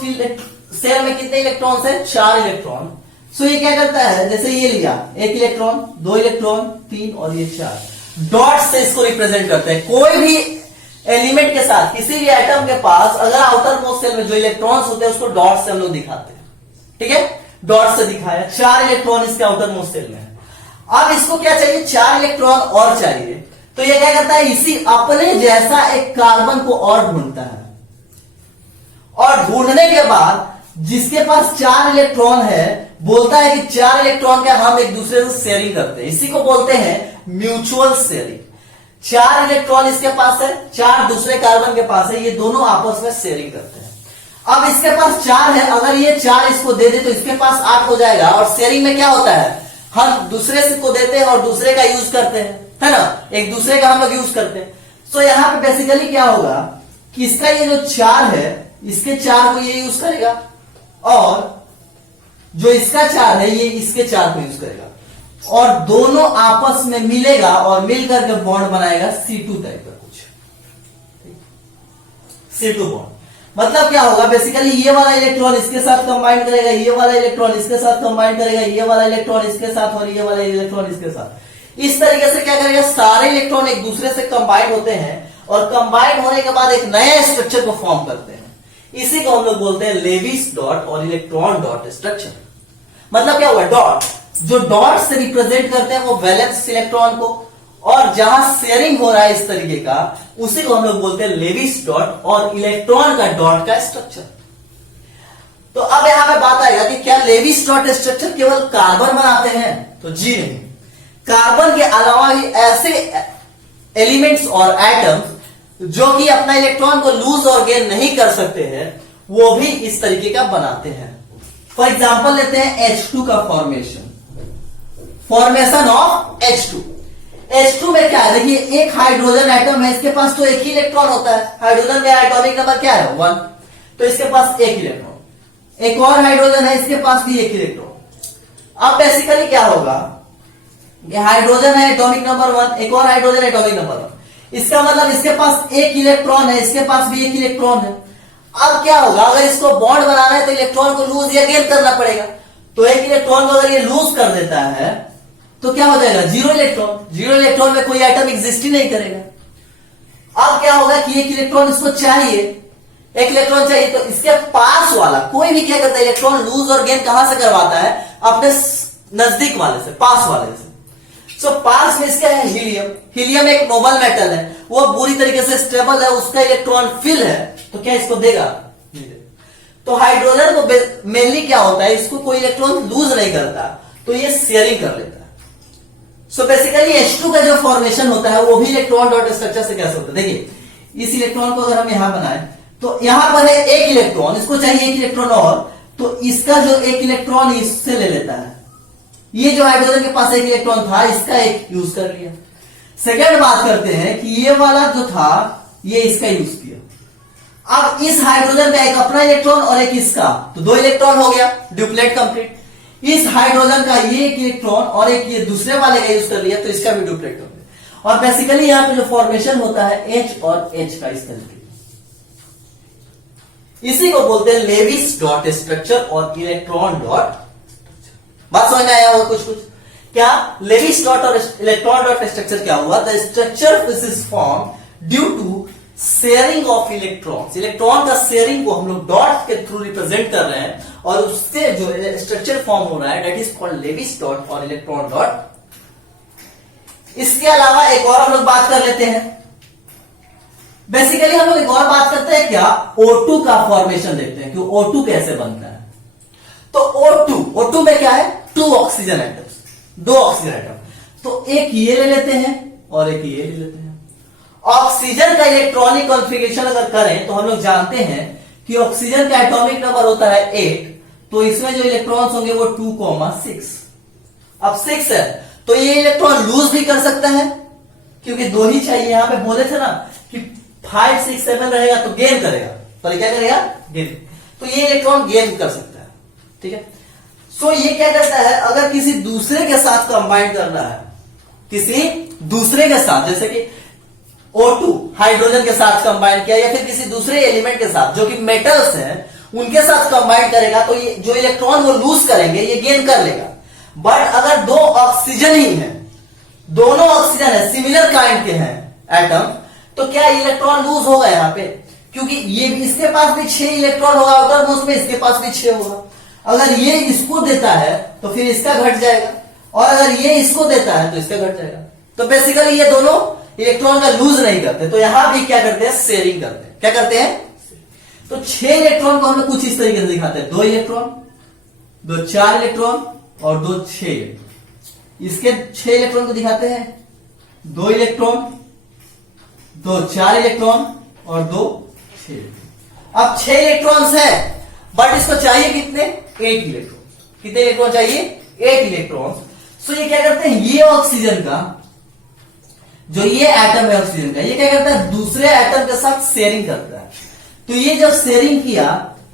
सेल में कितने इलेक्ट्रॉन्स है, 4 इलेक्ट्रॉन। ये क्या करता है, जैसे ये लिया 1 इलेक्ट्रॉन, 2 इलेक्ट्रॉन, 3 और ये 4 डॉट से इसको रिप्रेजेंट करते हैं। कोई भी एलिमेंट के साथ, किसी भी एटम के पास अगर आउटर मोस्ट सेल में जो इलेक्ट्रॉन्स होते हैं उसको डॉट से हम लोग दिखाते हैं। ठीक है, डॉट से दिखाया, 4 इलेक्ट्रॉन इसके आउटर मोस्ट सेल में है। अब इसको क्या चाहिए, 4 इलेक्ट्रॉन और चाहिए, तो ये क्या करता है, इसी अपने जैसा एक कार्बन को और ढूंढता है, और ढूंढने के बाद जिसके पास 4 इलेक्ट्रॉन है बोलता है कि 4 इलेक्ट्रॉन का हम एक दूसरे से शेयरिंग करते हैं, इसी को बोलते हैं म्यूचुअल शेयरिंग। 4 इलेक्ट्रॉन इसके पास है, 4 दूसरे कार्बन के पास है, ये दोनों आपस में शेयरिंग करते हैं। अब इसके पास 4 है, अगर ये 4 इसको दे दे तो इसके पास 8 हो जाएगा। और शेयरिंग में क्या होता है, हम दूसरे से को देते हैं और दूसरे का यूज करते हैं, है ना, एक दूसरे का हम लोग यूज करते हैं। यहां पे बेसिकली क्या होगा कि इसका ये जो 4 है, इसके 4 को ये यूज करेगा, और जो इसका 4 है ये इसके 4 को यूज करेगा, और दोनों आपस में मिलेगा और मिलकर के बॉन्ड बनाएगा C2 टाइप का कुछ, C2 बॉन्ड। मतलब क्या होगा, बेसिकली ये वाला इलेक्ट्रॉन इसके साथ कंबाइन करेगा, ये वाला इलेक्ट्रॉन इसके साथ कंबाइन करेगा, ये वाला इलेक्ट्रॉन इसके साथ और ये वाला इलेक्ट्रॉन इसके साथ। इस तरीके से क्या करेगा, सारे इलेक्ट्रॉन एक दूसरे से कंबाइन होते हैं और कंबाइन होने के बाद एक नया स्ट्रक्चर को फॉर्म करते हैं। इसी को हम लोग बोलते हैं लेविस डॉट और इलेक्ट्रॉन डॉट स्ट्रक्चर। मतलब क्या हुआ, डॉट, जो डॉट से रिप्रेजेंट करते हैं वो वैलेंस इलेक्ट्रॉन को, और जहां शेयरिंग हो रहा है इस तरीके का, उसी को हम लोग बोलते हैं लेविस डॉट और इलेक्ट्रॉन का डॉट का स्ट्रक्चर। तो अब यहां पे बात आएगा कि क्या लेविस डॉट स्ट्रक्चर केवल कार्बन बनाते हैं? तो जी नहीं, कार्बन के अलावा भी ऐसे एलिमेंट्स और एटम्स जो कि अपना इलेक्ट्रॉन को लूज और गेन नहीं कर सकते हैं, वो भी इस तरीके का बनाते हैं। फॉर एग्जांपल लेते हैं H2 का फॉर्मेशन ऑफ H2। H2 में क्या है, देखिए एक हाइड्रोजन एटम है, इसके पास तो एक ही इलेक्ट्रॉन होता है। हाइड्रोजन का एटॉमिक नंबर क्या है, 1, तो इसके पास एक इलेक्ट्रॉन। एक और हाइड्रोजन है, इसके पास भी एक इलेक्ट्रॉन। अब बेसिकली क्या होगा, ये हाइड्रोजन है एटॉमिक नंबर 1, एक और हाइड्रोजन एटॉमिक नंबर 1, इसका मतलब इसके पास एक इलेक्ट्रॉन है, इसके पास भी एक इलेक्ट्रॉन है। अब क्या होगा, अगर इसको बॉन्ड बनाना है तो इलेक्ट्रॉन को लूज या गेन करना पड़ेगा। तो एक इलेक्ट्रॉन को अगर ये लूज कर देता है तो क्या हो जाएगा, 0 इलेक्ट्रॉन। 0 इलेक्ट्रॉन में कोई एटम एग्जिस्ट ही नहीं करेगा। अब क्या होगा कि एक इलेक्ट्रॉन इसको चाहिए, एक इलेक्ट्रॉन चाहिए, तो इसके पास वाला कोई भी क्या करता है, इलेक्ट्रॉन लूज और गेन कहां से करवाता है, अपने नजदीक वाले से, पास वाले से। सो पास में इसका है हीलियम। हीलियम एक नोबल मेटल है, वो पूरी तरीके से स्टेबल है, उसका इलेक्ट्रॉन फिल है, तो क्या इसको देगा, तो हाइड्रोजन को मेनली क्या होता है, इसको कोई इलेक्ट्रॉन लूज नहीं करता, तो ये शेयरिंग कर लेता है। सो बेसिकली H2 का जो फॉर्मेशन होता है वो भी इलेक्ट्रॉन डॉट स्ट्रक्चर से कैसे होता है। देखिए इस इलेक्ट्रॉन को अगर हम यहां बनाए तो यहां पर है एक इलेक्ट्रॉन, इसको चाहिए एक इलेक्ट्रॉन और, तो इसका जो एक इलेक्ट्रॉन इससे ले लेता है। ये जो हाइड्रोजन के पास एक इलेक्ट्रॉन था, इसका एक यूज कर लिया। सेकेंड बात करते हैं कि ये वाला जो था, ये इसका यूज किया। अब इस हाइड्रोजन का एक अपना इलेक्ट्रॉन और एक इसका, तो 2 इलेक्ट्रॉन हो गया, ड्यूप्लेट कंप्लीट। इस हाइड्रोजन का ये एक इलेक्ट्रॉन और एक ये दूसरे वाले का यूज कर लिया, तो इसका भी ड्यूप्लेट कंप्लीट। और बेसिकली यहां पे जो फॉर्मेशन होता है H और H का इस तरीके, इसी को बोलते हैं लेविस डॉट स्ट्रक्चर और इलेक्ट्रॉन डॉट। बात समझ में आया होगा कुछ कुछ। क्या लेविस डॉट और इलेक्ट्रॉन डॉट स्ट्रक्चर क्या हुआ, the structure which is form due to sharing of electrons. Electron का शेयरिंग को हम लोग डॉट के थ्रू रिप्रेजेंट कर रहे हैं, और उससे जो स्ट्रक्चर फॉर्म हो रहा है that is called Lewis dot और इलेक्ट्रॉन डॉट। इसके अलावा एक और हम लोग बात कर लेते हैं। बेसिकली हम लोग एक और बात करते हैं, क्या O2 का फॉर्मेशन देखते हैं कि O2 कैसे बनता है। तो O2 में क्या है, 2 ऑक्सीजन एटम्स, 2 ऑक्सीजन एटम। तो एक ये ले लेते हैं और एक ये ले लेते हैं। ऑक्सीजन का इलेक्ट्रॉनिक कॉन्फ़िगरेशन अगर करें तो हम लोग जानते हैं कि ऑक्सीजन का एटॉमिक नंबर होता है 8, तो इसमें जो इलेक्ट्रॉन्स होंगे वो 2,6। अब 6 है तो ये इलेक्ट्रॉन लूज भी कर सकता है, क्योंकि 2 ही चाहिए। यहां पे बोले थे ना कि 5, 6, 7 रहेगा तो गेन करेगा, पर क्या करेगा, गेन। तो ये इलेक्ट्रॉन गेन कर सकता है, ठीक है। सो ये क्या करता है, अगर किसी दूसरे के साथ कंबाइन करना है, किसी दूसरे के साथ, जैसे कि O2 हाइड्रोजन के साथ कंबाइन किया, या फिर किसी दूसरे एलिमेंट के साथ जो कि मेटल्स हैं उनके साथ कंबाइन करेगा, तो ये जो इलेक्ट्रॉन वो लूज करेंगे, ये गेन कर लेगा। बट अगर 2 ऑक्सीजन ही है, दोनों ऑक्सीजन है, सिमिलर काइंड के हैं एटम, तो क्या इलेक्ट्रॉन लूज होगा यहां पे, क्योंकि ये इसके पास भी 6 इलेक्ट्रॉन होगा आउटर मोस्ट में, इसके पास भी 6 होगा। अगर ये इसको देता है तो फिर इसका घट जाएगा, और अगर ये इसको देता है तो इसका घट जाएगा। तो बेसिकली ये दोनों इलेक्ट्रॉन का लूज नहीं करते, तो यहां भी क्या करते हैं, शेयरिंग करते हैं। क्या करते हैं, तो 6 इलेक्ट्रॉन को हमें कुछ इस तरीके से दिखाते हैं, 2 इलेक्ट्रॉन, 2 4 इलेक्ट्रॉन और 2 6 इलेक्ट्रॉन। इसके 6 इलेक्ट्रॉन को दिखाते हैं 2 इलेक्ट्रॉन, 2 4 इलेक्ट्रॉन और 2 6 इलेक्ट्रॉन। अब 6 इलेक्ट्रॉन्स है, बट इसको चाहिए कितने, 8 इलेक्ट्रॉन। कितने इलेक्ट्रॉन चाहिए, 8 इलेक्ट्रॉन। सो ये क्या करते हैं, ये ऑक्सीजन का जो ये एटम है ऑक्सीजन का, ये क्या करता है, दूसरे एटम के साथ शेयरिंग करता है। तो ये जब शेयरिंग किया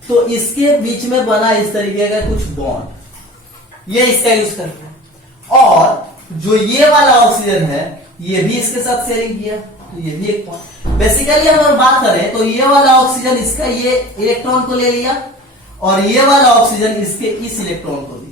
तो इसके बीच में बना इस तरीके का कुछ बॉन्ड, ये इसका यूज करता है। और जो ये वाला ऑक्सीजन है ये भी इसके साथ शेयरिंग किया, तो ये भी एक पॉइंट। बेसिकली हम अगर बात करें तो ये वाला ऑक्सीजन इसका ये इलेक्ट्रॉन को ले लिया, और ये वाला ऑक्सीजन इसके इस इलेक्ट्रॉन को दिया।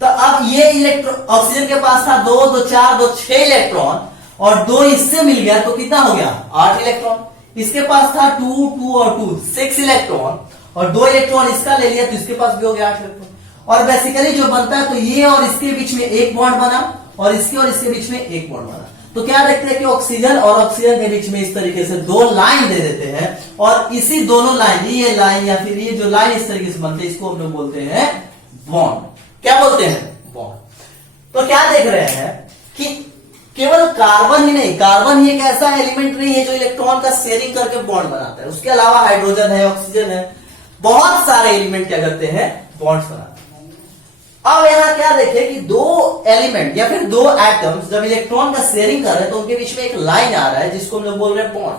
तो अब ये इलेक्ट्रॉन ऑक्सीजन के पास था 2, 2 4, 2 6 इलेक्ट्रॉन, और 2 इससे मिल गया तो कितना हो गया 8 इलेक्ट्रॉन। इसके पास था 2 2 और 2 6 इलेक्ट्रॉन और 2 इलेक्ट्रॉन इसका ले लिया तो इसके पास भी हो गया 8 इलेक्ट्रॉन। और बेसिकली जो बनता है तो ये और इसके बीच में एक बॉन्ड बना और इसके और इसके बीच में एक बॉन्ड बना। तो क्या देखते हैं कि ऑक्सीजन और ऑक्सीजन के बीच में इस तरीके से 2 लाइन दे देते हैं और इसी दोनों लाइन, ये लाइन या फिर ये जो लाइन इस तरीके से बनते हैं इसको हम लोग बोलते हैं बॉन्ड। क्या बोलते हैं बॉन्ड। तो क्या देख रहे हैं कि केवल कार्बन ही नहीं, कार्बन ही एक ऐसा एलिमेंट नहीं है जो इलेक्ट्रॉन का शेयरिंग करके बॉन्ड बनाता है, उसके अलावा हाइड्रोजन है, ऑक्सीजन है, बहुत सारे एलिमेंट क्या करते हैं बॉन्ड्स बनाते हैं। अब यहां क्या देखें कि 2 एलिमेंट या फिर 2 एटम्स जब इलेक्ट्रॉन का शेयरिंग कर रहे हैं तो उनके बीच में एक लाइन आ रहा है जिसको हम लोग बोल रहे हैं बॉन्ड।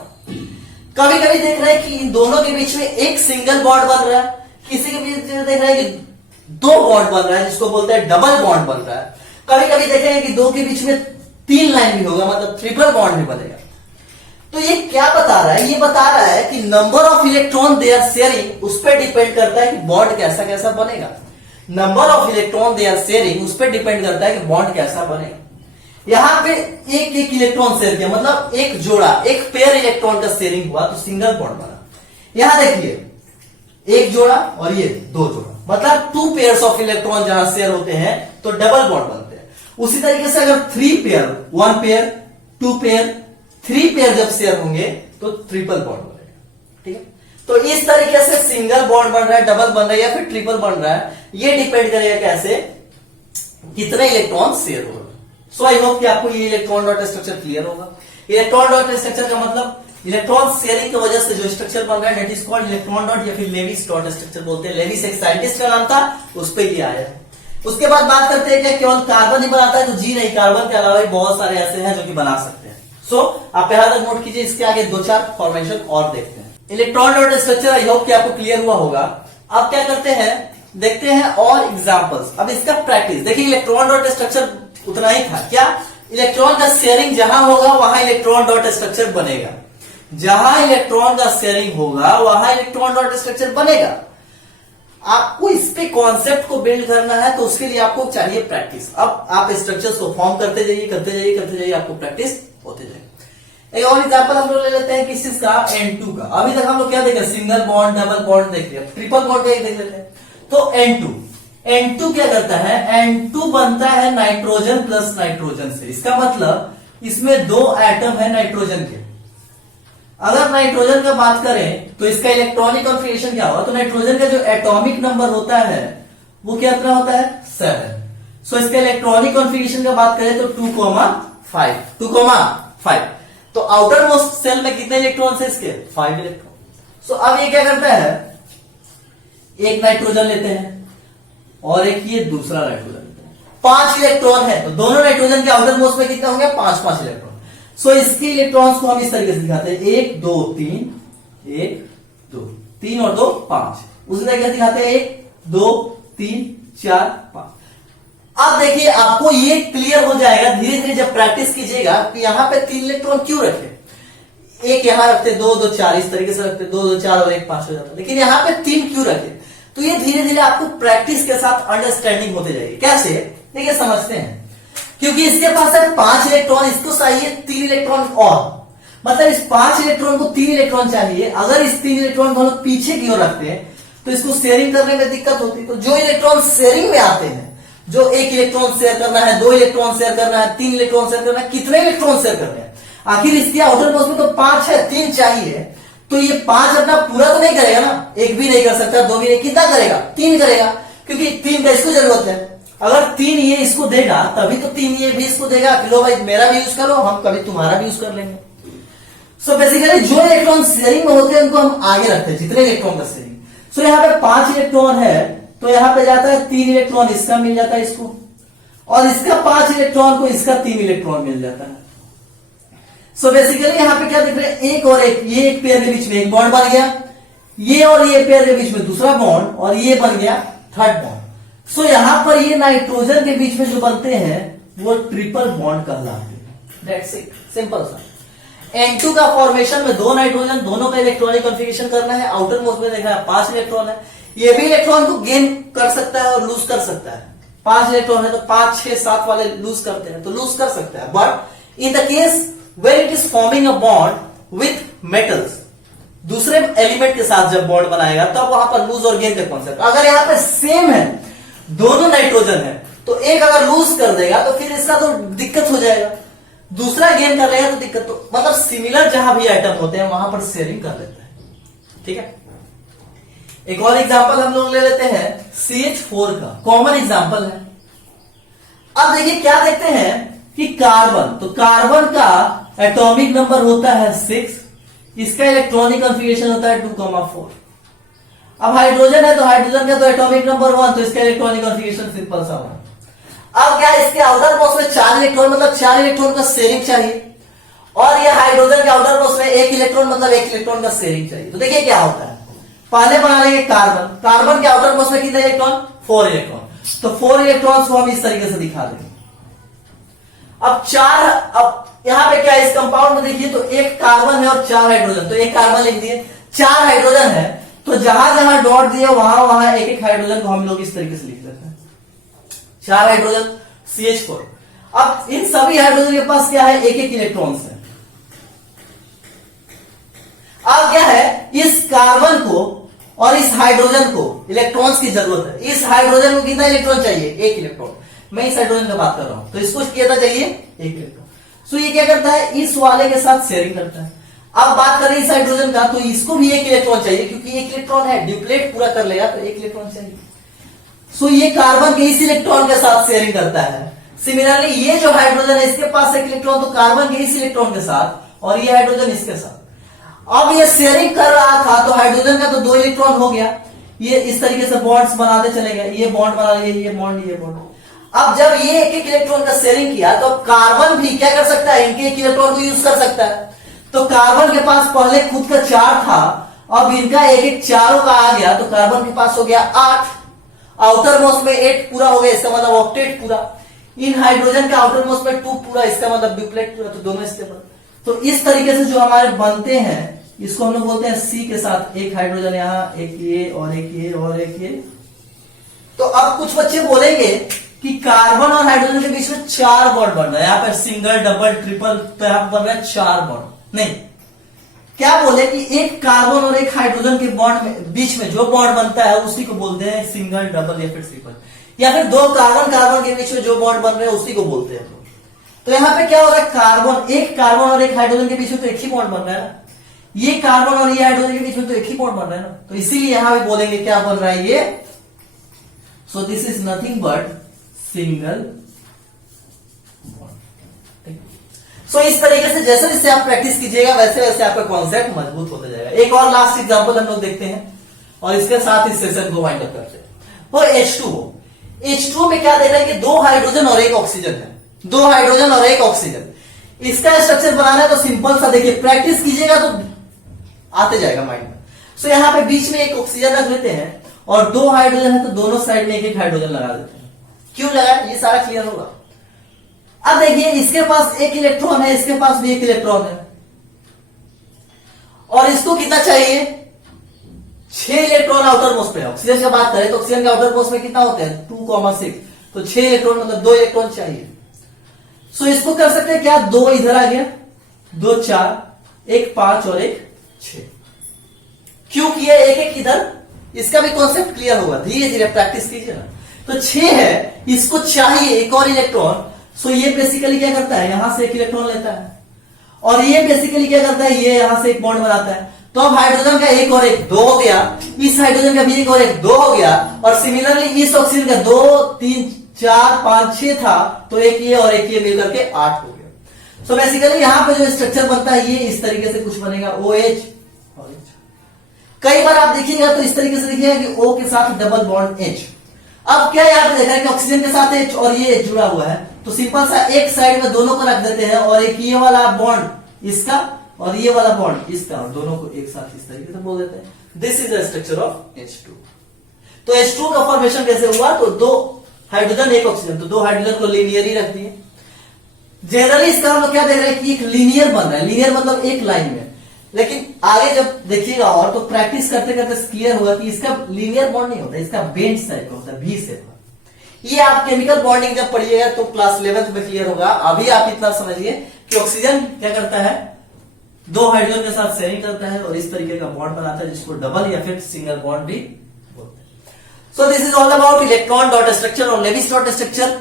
कभी कभी देख रहे हैं कि इन दोनों के बीच में एक सिंगल बॉन्ड बन रहा है, किसी के बीच में देख रहे हैं कि 2 बॉन्ड बन रहा है जिसको बोलते हैं डबल बॉन्ड बन रहा है। कभी कभी देखेंगे कि 2 के बीच में 3 लाइन भी होगा, मतलब ट्रिपल बॉन्ड भी बनेगा। तो ये क्या बता रहा है, ये बता रहा है कि number of electron they are sharing उस पर डिपेंड करता है कि बॉन्ड कैसा कैसा बनेगा। Number of electron they are sharing उस पर डिपेंड करता है कि बॉन्ड कैसा बनेगा। यहां पे एक एक इलेक्ट्रॉन शेयर किया, मतलब एक जोड़ा, एक पेयर इलेक्ट्रॉन का शेयरिंग हुआ तो सिंगल बॉन्ड बना। यहां देखिए एक जोड़ा और ये 2 जोड़ा, मतलब 2 पेयर्स ऑफ इलेक्ट्रॉन जहां शेयर होते हैं तो डबल बॉन्ड बनते हैं। उसी तरीके से अगर 3 पेयर, 1 पेयर, 2 पेयर, 3 पेयर जब शेयर होंगे तो ट्रिपल बॉन्ड बनेगा। ठीक है, तो इस तरीके से सिंगल बॉन्ड बन रहा है, डबल बन रहा है या फिर ट्रिपल बन रहा है, ये डिपेंड करेगा कैसे, कितने इलेक्ट्रॉन शेयर होगा। सो आई होप कि आपको ये इलेक्ट्रॉन डॉट स्ट्रक्चर क्लियर होगा। इलेक्ट्रॉन डॉट स्ट्रक्चर का मतलब इलेक्ट्रॉन शेयरिंग की वजह से जो स्ट्रक्चर बन रहा है that is called electron dot या फिर लेविस डॉट स्ट्रक्चर बोलते हैं। लेविस एक साइंटिस्ट का नाम था, उस पर ये आया है। उसके बाद बात करते हैं कि केवल कार्बन ही बनाता है, तो जी नहीं, कार्बन के अलावा भी बहुत सारे ऐसे हैं जो कि बना सकते हैं। सो आप यहां तक नोट कीजिए, इसके आगे 2-4 फॉर्मेशन और देखते हैं। Electron dot structure I hope कि आपको क्लियर हुआ होगा। अब क्या करते हैं, देखते हैं और एग्जांपल्स। अब इसका प्रैक्टिस देखिए, इलेक्ट्रॉन डॉट स्ट्रक्चर उतना ही था क्या, इलेक्ट्रॉन का शेयरिंग जहां होगा वहां इलेक्ट्रॉन डॉट स्ट्रक्चर बनेगा, जहां इलेक्ट्रॉन का शेयरिंग होगा वहां इलेक्ट्रॉन डॉट स्ट्रक्चर बनेगा। आपको इस पे कॉन्सेप्ट को बिल्ड करना है तो उसके लिए आपको चाहिए प्रैक्टिस। अब आप स्ट्रक्चर्स को फॉर्म करते जाइए, करते जाइए, करते जाइए, आपको प्रैक्टिस होते जाएगी। एक और एग्जांपल हम लोग ले लेते हैं किस चीज का, N2 का। अभी तक हम लोग क्या देखे, सिंगल बॉन्ड, डबल बॉन्ड देख लिया, ट्रिपल बॉन्ड देख लेते हैं। तो N2 क्या करता है, N2 बनता है नाइट्रोजन प्लस नाइट्रोजन से। इसका मतलब इसमें 2 एटम है नाइट्रोजन के। अगर नाइट्रोजन का बात करें तो इसका इलेक्ट्रॉनिक कॉन्फिगरेशन क्या होगा, तो नाइट्रोजन का जो एटॉमिक नंबर होता है वो कितना होता है 7। सो इसका इलेक्ट्रॉनिक कॉन्फिगरेशन का बात करें तो 2,5 तो आउटर मोस्ट सेल में कितने इलेक्ट्रॉन है इसके 5 इलेक्ट्रॉन। सो अब ये क्या करता है, एक नाइट्रोजन लेते हैं और एक ये दूसरा नाइट्रोजन लेते हैं, 5 इलेक्ट्रॉन है तो दोनों नाइट्रोजन के आउटर मोस्ट में कितने होंगे 5 इलेक्ट्रॉन। सो इसके इलेक्ट्रॉन्स को हम इस तरीके से दिखाते हैं, 1 2 3, 1 2 3 और 2 5। उसी तरीके से दिखाते हैं 1 2 3 4 5। अब देखिए आपको ये क्लियर हो जाएगा धीरे धीरे जब प्रैक्टिस कीजिएगा कि यहां पे 3 इलेक्ट्रॉन क्यों रखे, एक यहां रखते 2 2 4 इस तरीके से रखते 2 2 4 और 1 5 हो जाता, लेकिन यहां पे 3 क्यों रखे। तो ये धीरे धीरे आपको प्रैक्टिस के साथ अंडरस्टैंडिंग होते जाएगी। कैसे, देखिए समझते हैं। क्योंकि इसके पास है 5 इलेक्ट्रॉन, इसको चाहिए 3 इलेक्ट्रॉन और, मतलब इस 5 इलेक्ट्रॉन को 3 इलेक्ट्रॉन चाहिए। अगर इस 3 इलेक्ट्रॉन को हम लोग पीछे की ओर रखते हैं तो इसको शेयरिंग करने में दिक्कत होती है। तो जो इलेक्ट्रॉन शेयरिंग में आते हैं, जो 1 इलेक्ट्रॉन शेयर करना है, 2 इलेक्ट्रॉन शेयर करना है, 3 इलेक्ट्रॉन शेयर करना है, कितने इलेक्ट्रॉन शेयर करने हैं, आखिर इसके आउटर मोस्ट में तो 5 है, 3 चाहिए। तो ये 5 अपना पूरा तो नहीं करेगा ना, 1 भी नहीं कर सकता, 2 भी नहीं, कितना करेगा 3 करेगा, क्योंकि 3 का इसको जरूरत है। अगर 3 ये इसको देगा तभी तो 3 ये भी इसको देगा, कि लो भाई मेरा भी यूज करो, हम कभी तुम्हारा भी यूज कर लेंगे। सो बेसिकली जो इलेक्ट्रॉन शेयरिंग में होते हैं उनको हम आगे रखते हैं, जितने इलेक्ट्रॉन का शेयरिंग। सो यहाँ पे 5 इलेक्ट्रॉन है तो यहाँ पे जाता है 3 इलेक्ट्रॉन इसका मिल जाता है इसको, और इसका 5 इलेक्ट्रॉन को इसका 3 इलेक्ट्रॉन मिल जाता है। सो बेसिकली यहाँ पे क्या दिख रहा है, एक और एक, ये एक पेयर के बीच में एक बॉन्ड बन गया, ये और ये पेयर के बीच में दूसरा बॉन्ड, और ये बन गया थर्ड बॉन्ड। सो यहां पर ये नाइट्रोजन के बीच में जो बनते हैं वो ट्रिपल बॉन्ड कहलाते हैं। दैट्स इट, सिंपल सा। N2 का फॉर्मेशन में 2 नाइट्रोजन, दोनों का इलेक्ट्रॉनिक कॉन्फिगरेशन करना है। आउटर मोस्ट में देखा है 5 इलेक्ट्रॉन है, ये भी इलेक्ट्रॉन को गेन कर सकता है और लूज कर सकता है। 5 इलेक्ट्रॉन है तो 5 6 7 वाले लूज करते हैं तो लूज कर सकता है, but in the case where it is forming a bond with metals, दूसरे एलिमेंट के साथ जब बॉन्ड बनाएगा तब वहां पर लूज और गेन का कॉन्सेप्ट। अगर यहां पे सेम है, दोनों नाइट्रोजन है, तो एक अगर लूज कर देगा तो फिर इसका तो दिक्कत हो जाएगा, दूसरा गेन कर लेगा तो दिक्कत। तो मतलब सिमिलर जहां भी आइटम होते हैं वहां पर शेयरिंग कर लेते हैं। ठीक है, एक और एग्जांपल हम लोग ले लेते हैं CH4 का, कॉमन एग्जांपल है। अब देखिए क्या देखते हैं कि कार्बन, तो कार्बन का एटॉमिक नंबर होता है 6, इसका इलेक्ट्रॉनिक कॉन्फ़िगरेशन होता है 2,4। अब हाइड्रोजन है तो हाइड्रोजन का तो एटॉमिक नंबर 1, तो इसका इलेक्ट्रॉनिक कॉन्फ़िगरेशन सिंपल सा 1। अब क्या इसके आउटर बॉक्स में 4 इलेक्ट्रॉन, मतलब 4 इलेक्ट्रॉन का शेयरिंग चाहिए, और ये हाइड्रोजन के आउटर बॉक्स में 1 इलेक्ट्रॉन, मतलब 1 इलेक्ट्रॉन का शेयरिंग चाहिए। तो देखिए क्या होता है, पहले बना लेंगे कार्बन, कार्बन के आउटर बॉक्स में कितने इलेक्ट्रॉन, 4 इलेक्ट्रॉन, तो 4 इलेक्ट्रॉन्स को हम इस तरीके से दिखा देंगे। अब यहां पे क्या है, इस कंपाउंड में देखिए तो एक कार्बन है और 4 हाइड्रोजन, तो एक कार्बन लिख दिए, 4 हाइड्रोजन है, तो जहां जहां डॉट दिए वहां वहां एक एक हाइड्रोजन को हम लोग इस तरीके से लिख लेते हैं, 4 हाइड्रोजन CH4। अब इन सभी हाइड्रोजन के पास क्या है, एक एक इलेक्ट्रॉन है। अब क्या है, इस कार्बन को और इस हाइड्रोजन को इलेक्ट्रॉन्स की जरूरत है। इस हाइड्रोजन को कितना इलेक्ट्रॉन चाहिए, 1 इलेक्ट्रॉन। मैं इस हाइड्रोजन की बात कर रहा हूं, तो इसको कितना चाहिए, 1 इलेक्ट्रॉन। सो ये क्या करता है, इस वाले के साथ शेयरिंग करता है। अब बात करें इस हाइड्रोजन का, तो इसको भी 1 इलेक्ट्रॉन चाहिए, क्योंकि 1 इलेक्ट्रॉन है, ड्यूप्लेट पूरा कर लेगा तो 1 इलेक्ट्रॉन चाहिए। सो ये कार्बन के इस इलेक्ट्रॉन के साथ शेयरिंग करता है। सिमिलरली ये जो हाइड्रोजन है इसके पास 1 इलेक्ट्रॉन, तो कार्बन के इस इलेक्ट्रॉन के साथ, और ये हाइड्रोजन इसके साथ। अब ये शेयरिंग कर रहा था तो हाइड्रोजन का तो 2 इलेक्ट्रॉन हो गया, ये इस तरीके से बॉन्ड्स बनाते चले गए, ये बॉन्ड बना लिए, ये बॉन्ड, ये बॉन्ड। अब जब ये एक एक इलेक्ट्रॉन का शेयरिंग किया तो कार्बन भी क्या कर सकता है, इनके 1 इलेक्ट्रॉन को यूज कर सकता है। तो कार्बन के पास पहले खुद का 4 था, अब इनका एक एक चारों का आ गया, तो कार्बन के पास हो गया 8, आउटर मोस्ट में 8 पूरा हो गया, इसका मतलब ऑक्टेट पूरा। इन हाइड्रोजन के आउटर मोस्ट में 2 पूरा, इसका मतलब ड्यूप्लेट पूरा, तो दोनों स्टेबल। तो इस तरीके से जो हमारे बनते हैं इसको हम लोग बोलते हैं C के साथ 1 हाइड्रोजन यहाँ, एक ये और एक ये और एक ये। तो अब कुछ बच्चे बोलेंगे कि कार्बन और हाइड्रोजन के बीच में 4 बॉन्ड बन रहा है, यहाँ पर सिंगल, डबल, ट्रिपल, तो यहाँ पर बन रहा है 4 बॉन्ड। नहीं, क्या बोले कि एक कार्बन और एक हाइड्रोजन के बॉन्ड में बीच में जो बॉन्ड बनता है उसी को बोलते हैं सिंगल, डबल या फिर ट्रिपल, या फिर 2 कार्बन कार्बन के बीच में जो बॉन्ड बन रहे हैं उसी को बोलते हैं। तो यहाँ पे क्या हो रहा है, एक कार्बन और एक हाइड्रोजन के बीच में तो एक ही बॉन्ड बन रहा है ना, ये कार्बन और ये हाइड्रोजन के बीच में तो एक ही बॉन्ड बन रहा है ना, तो इसीलिए यहां भी बोलेंगे क्या बन रहा है ये, so this is nothing but single bond. So इस तरीके से जैसे जैसे आप प्रैक्टिस कीजिएगा वैसे वैसे आपका कॉन्सेप्ट मजबूत होता जाएगा। एक और लास्ट एग्जांपल हम लोग देखते हैं और इसके साथ इस सेशन को वाइंड अप करते हैं। वो H2O में क्या देख रहे हैं कि 2 हाइड्रोजन और 1 ऑक्सीजन है, 2 हाइड्रोजन और 1 ऑक्सीजन। इसका स्ट्रक्चर बनाना है तो सिंपल सा, देखिए प्रैक्टिस कीजिएगा तो आते जाएगा माइंड में। सो यहाँ पे बीच में 1 ऑक्सीजन रख लेते हैं और 2 हाइड्रोजन है तो दोनों साइड में 1 हाइड्रोजन लगा देते हैं। क्यों लगाया, ये सारा क्लियर होगा। अब देखिए इसके पास 1 इलेक्ट्रॉन है, इसके पास भी 1 इलेक्ट्रॉन है, और इसको कितना चाहिए, 6 इलेक्ट्रॉन आउटर मोस्ट पे। ऑक्सीजन की बात करें तो ऑक्सीजन के आउटर मोस्ट में कितना होते हैं, 2,6, तो 6 इलेक्ट्रॉन मतलब 2 इलेक्ट्रॉन चाहिए। सो इसको कर सकते हैं क्या, 2 इधर आ गया, 2 4, 1 5 और 1 6। क्यों किया 1 1 इधर, इसका भी कॉन्सेप्ट क्लियर होगा, धीरे धीरे प्रैक्टिस कीजिए ना। तो 6 है, इसको चाहिए 1 और इलेक्ट्रॉन। सो ये बेसिकली क्या करता है, यहां से 1 इलेक्ट्रॉन लेता है, और ये बेसिकली क्या करता है, ये यहां से 1 बॉन्ड बनाता है। तो अब हाइड्रोजन का 1 और 1 2 हो गया, इस हाइड्रोजन का भी 1 और 1 2 हो गया, और सिमिलरली इस ऑक्सीजन का 2 3 4 5 6 था, तो एक ये और एक ये मिलकर के 8 हो गया। सो बेसिकली यहां पे जो स्ट्रक्चर बनता है ये इस तरीके से कुछ बनेगा, OH और H। कई बार आप देखिएगा तो इस तरीके से देखिएगा कि O के साथ डबल बॉन्ड H। अब क्या यहां पे देखा है कि ऑक्सीजन के साथ H और ये H जुड़ा हुआ है, तो सिंपल सा एक साइड में दोनों को रख देते हैं, और एक ये वाला बॉन्ड इसका और ये वाला बॉन्ड इसका, और दोनों को एक साथ इस तरीके से बोल देते हैं। This is the structure of H2। तो H2 का फॉर्मेशन कैसे हुआ, तो 2 हाइड्रोजन 1 ऑक्सीजन, तो 2 हाइड्रोजन को लीनियर ही रख दिए। जनरली इसका हम क्या देख रहे हैं कि एक लीनियर बन रहा है, लीनियर मतलब एक लाइन में, लेकिन आगे जब देखिएगा और तो प्रैक्टिस करते करते क्लियर होगा कि इसका लीनियर बॉन्ड नहीं होता, इसका बेंड टाइप का होता है, V शेप का। ये आप केमिकल बॉन्डिंग जब पढ़िएगा तो क्लास 11th में क्लियर होगा। अभी आप इतना समझिए कि ऑक्सीजन क्या करता है, दो हाइड्रोजन के साथ शेयरिंग करता है और इस तरीके का बॉन्ड बनाता है जिसको डबल या फिर सिंगल बॉन्ड भी बोलते हैं। So this is all about electron dot structure और Lewis dot structure.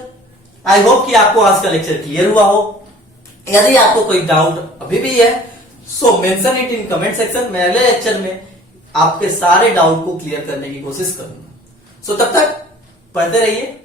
I hope कि आपको आज का लेक्चर क्लियर हुआ हो। यदि आपको कोई डाउट अभी भी है so mention it in comment section. मैं अगले लेक्चर में आपके सारे डाउट को क्लियर करने की कोशिश करूंगा। सो तब तक पढ़ते रहिए।